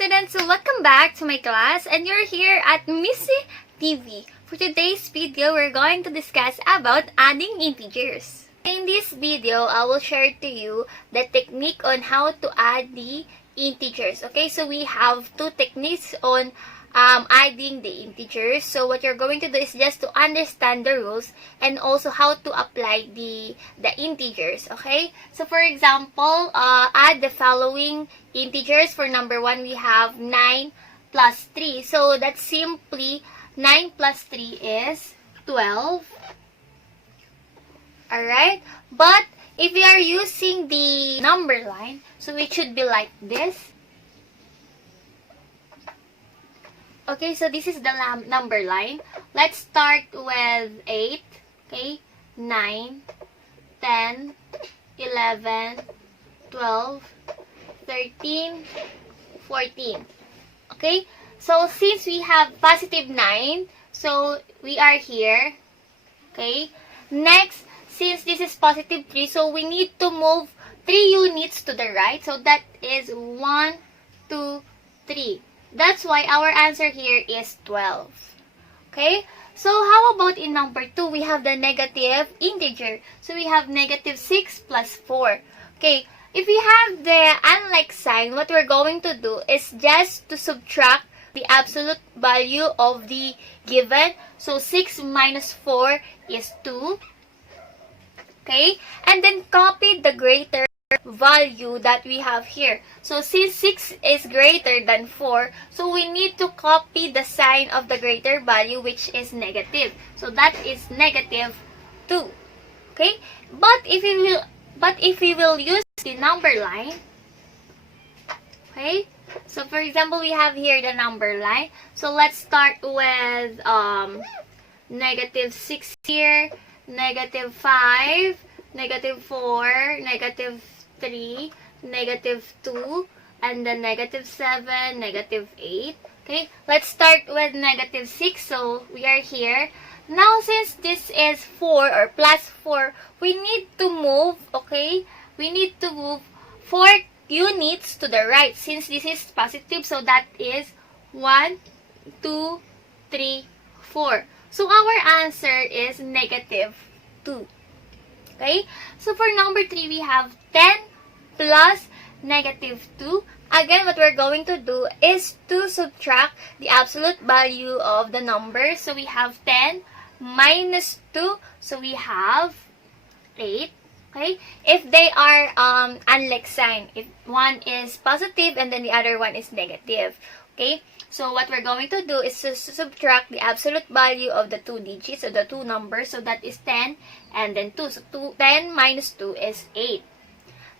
students, so welcome back to my class, and you're here at MsC TV. For today's video, we're going to discuss about adding integers. In this video, I will share to you the technique on how to add the integers. Okay, so we have two techniques on adding the integers. So what you're going to do is just to understand the rules and also how to apply the integers. Okay, so for example, add the following integers. For number 1, we have 9 plus 3. So that's simply 9 plus 3 is 12. Alright, but if we are using the number line, so it should be like this. Okay, so this is the number line. Let's start with 8, okay, 9, 10, 11, 12, 13, 14. Okay, so since we have positive 9, so we are here. Okay, next, since this is positive 3, so we need to move 3 units to the right. So that is 1, 2, 3. That's why our answer here is 12. Okay? So how about in number 2? We have the negative integer. So we have negative 6 plus 4. Okay, if we have the unlike sign, what we're going to do is just to subtract the absolute value of the given. So 6 minus 4 is 2. Okay? And then copy the greater value that we have here. So since 6 is greater than 4, so we need to copy the sign of the greater value, which is negative. So that is negative 2. Okay? But if we will use the number line, okay? So for example, we have here the number line. So let's start with negative 6 here, negative 5, negative 4, negative 3, negative 2, and then negative 7, negative 8. Okay, let's start with negative 6. So we are here. Now, since this is 4 or plus 4, we need to move, okay? We need to move 4 units to the right since this is positive. So that is 1, 2, 3, 4. So our answer is negative 2. Okay? So for number 3, we have 10 plus negative 2. Again, what we're going to do is to subtract the absolute value of the number. So we have 10 minus 2. So we have 8. Okay? If they are unlike sign, if one is positive and then the other one is negative. Okay? So what we're going to do is to subtract the absolute value of the two digits, so the two numbers. So that is 10 and then 2. So 10 minus 2 is 8.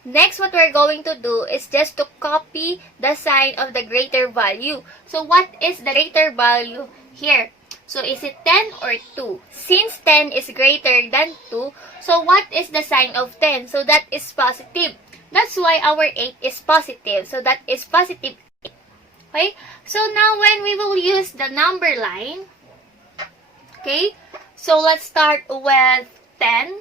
Next, what we're going to do is just to copy the sign of the greater value. So what is the greater value here? So is it 10 or 2? Since 10 is greater than 2, so what is the sign of 10? So that is positive. That's why our 8 is positive. So that is positive 8. Okay? So now when we will use the number line, okay? So let's start with 10,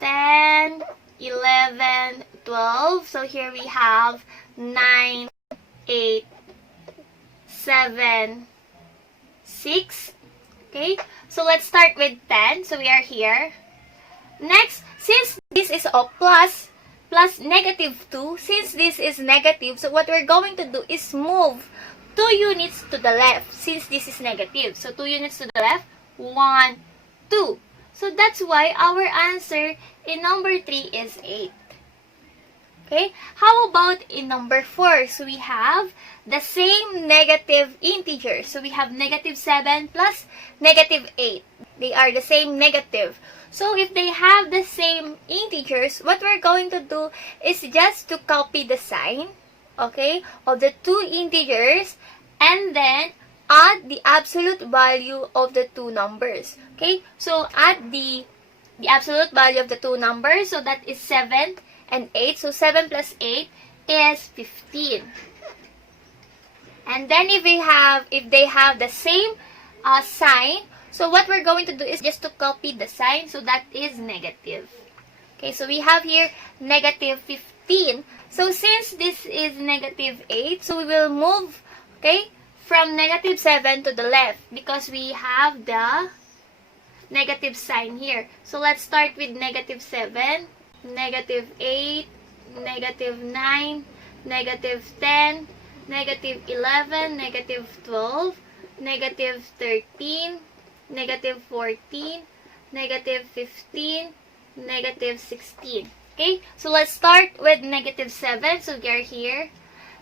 10, 11, 12. So here we have 9, 8, 7, 6. Okay, so let's start with 10. So we are here. Next, since this is a plus negative 2, since this is negative, so what we're going to do is move 2 units to the left since this is negative. So 2 units to the left, 1, 2. So that's why our answer in number 3 is 8. Okay, how about in number 4? So we have the same negative integers. So we have negative 7 plus negative 8. They are the same negative. So if they have the same integers, what we're going to do is just to copy the sign, okay, of the two integers and then add the absolute value of the two numbers. Okay, so add the absolute value of the two numbers. So that is 7 and 8. So 7 plus 8 is 15. And then if they have the same sign, so what we're going to do is just to copy the sign. So that is negative. Okay, so we have here negative 15. 15. So since this is negative 8, so we will move, okay, from negative 7 to the left because we have the negative sign here. So let's start with negative 7, negative 8, negative 9, negative 10, negative 11, negative 12, negative 13, negative 14, negative 15, negative 16. Okay, so let's start with negative 7. So we are here.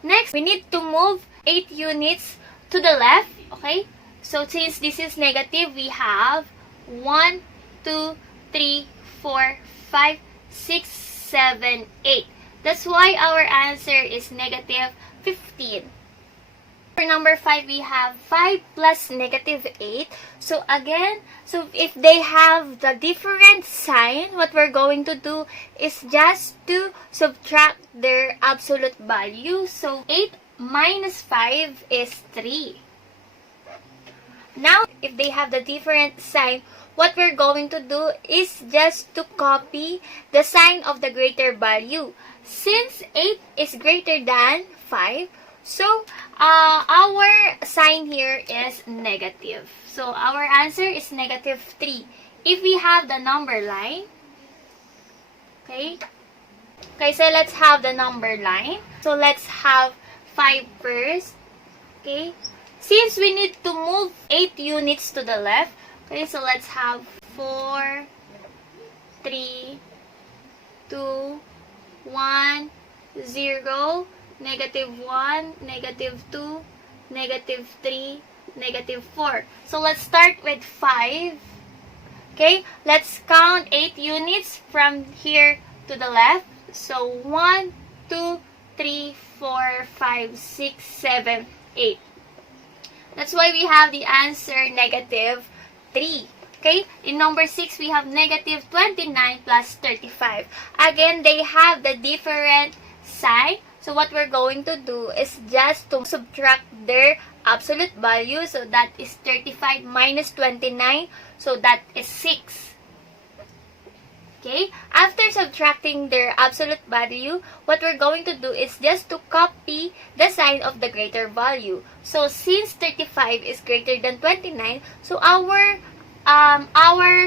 Next, we need to move 8 units to the left. Okay, so since this is negative, we have 1, 2, 3, 4, 5, 6, 7, 8. That's why our answer is negative 15. For number 5, we have 5 plus negative 8. So again, so if they have the different sign, what we're going to do is just to subtract their absolute value. So 8 minus 5 is 3. Now, if they have the different sign, what we're going to do is just to copy the sign of the greater value. Since 8 is greater than 5, so our sign here is negative. So our answer is negative 3. If we have the number line, okay, so let's have the number line. So let's have 5 first, okay. Since we need to move 8 units to the left, okay, so let's have 4, 3, 2, 1, 0, negative 1, negative 2, negative 3, negative 4. So let's start with 5. Okay, let's count 8 units from here to the left. So 1, 2, 3, 4, 5, 6, 7, 8. That's why we have the answer negative 3. Okay, in number 6, we have negative 29 plus 35. Again, they have the different sign. So what we're going to do is just to subtract their absolute value. So that is 35 minus 29. So that is 6. Okay, after subtracting their absolute value, what we're going to do is just to copy the sign of the greater value. So since 35 is greater than 29, so our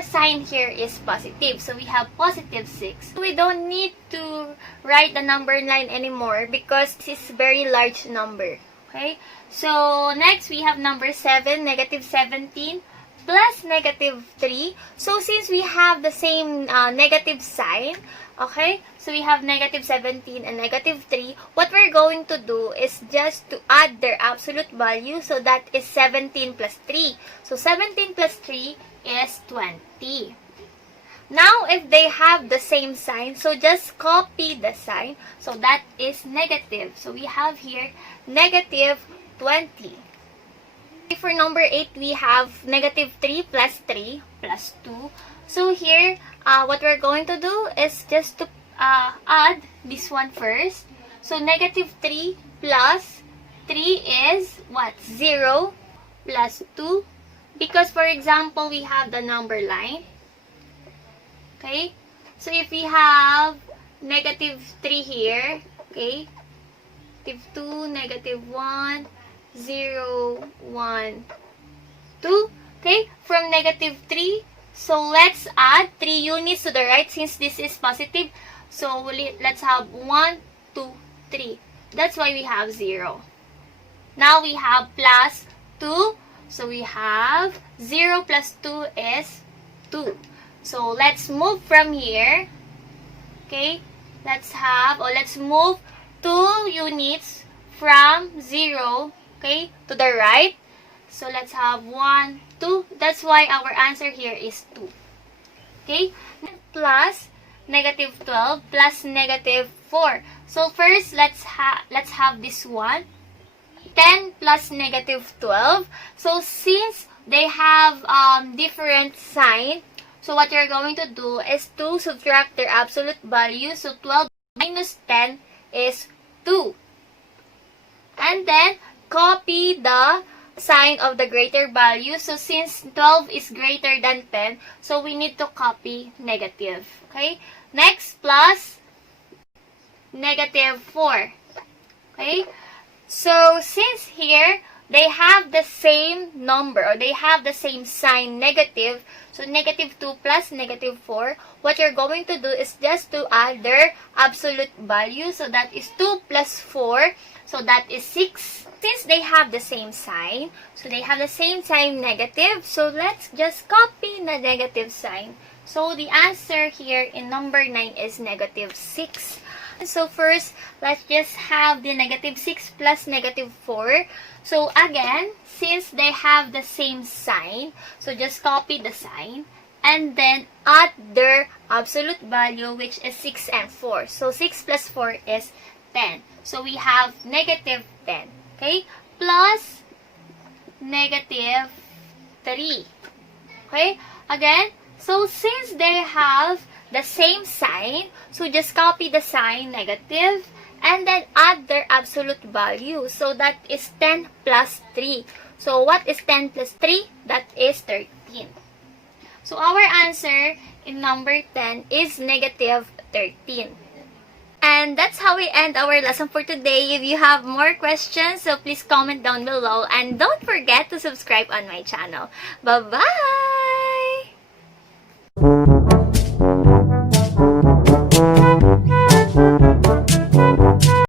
sign here is positive. So we have positive 6. We don't need to write the number line anymore because this is very large number. Okay, so next we have number 7, negative 17 plus negative 3. So since we have the same negative sign, okay, so we have negative 17 and negative 3, what we're going to do is just to add their absolute value. So that is 17 plus 3. So 17 plus 3 is 20. Now, if they have the same sign, so just copy the sign. So that is negative. So we have here negative 20. For number 8, we have negative 3 plus 3 plus 2. So here, what we're going to do is just to add this one first. So negative 3 plus 3 is what? 0 plus 2. Because for example, we have the number line. Okay? So if we have negative 3 here, okay? Negative 2, negative 1, 0, 1, 2. Okay? From negative 3, so let's add 3 units to the right since this is positive. So let's have 1, 2, 3. That's why we have 0. Now we have plus 2. So we have 0 plus 2 is 2. So let's move from here. Okay? Let's move 2 units from 0, okay, to the right. So let's have 1, 2. That's why our answer here is 2. Okay? Plus negative 12 plus negative 4. So first, let's have this one. 10 plus negative 12. So since they have different sign, so what you're going to do is to subtract their absolute value. So 12 minus 10 is 2. And then copy the sign of the greater value. So since 12 is greater than 10, so we need to copy negative. Okay? Next, plus negative 4. Okay? So, since here, they have the same number or they have the same sign, negative, so negative 2 plus negative 4, what you're going to do is just to add their absolute value. So, that is 2 plus 4. So, that is 6. Since they have the same sign, so they have the same sign, negative, so let's just copy the negative sign. So, the answer here in number 9 is negative 6. So, first, let's just have the negative 6 plus negative 4. So, again, since they have the same sign, so just copy the sign and then add their absolute value, which is 6 and 4. So, 6 plus 4 is 10. So, we have negative 10. Okay? Plus negative 3. Okay? Again, so since they have the same sign, so just copy the sign, negative, and then add their absolute value. So that is 10 plus 3. So what is 10 plus 3? That is 13. So our answer in number 10 is negative 13. And that's how we end our lesson for today. If you have more questions, so please comment down below. And don't forget to subscribe on my channel. Bye-bye!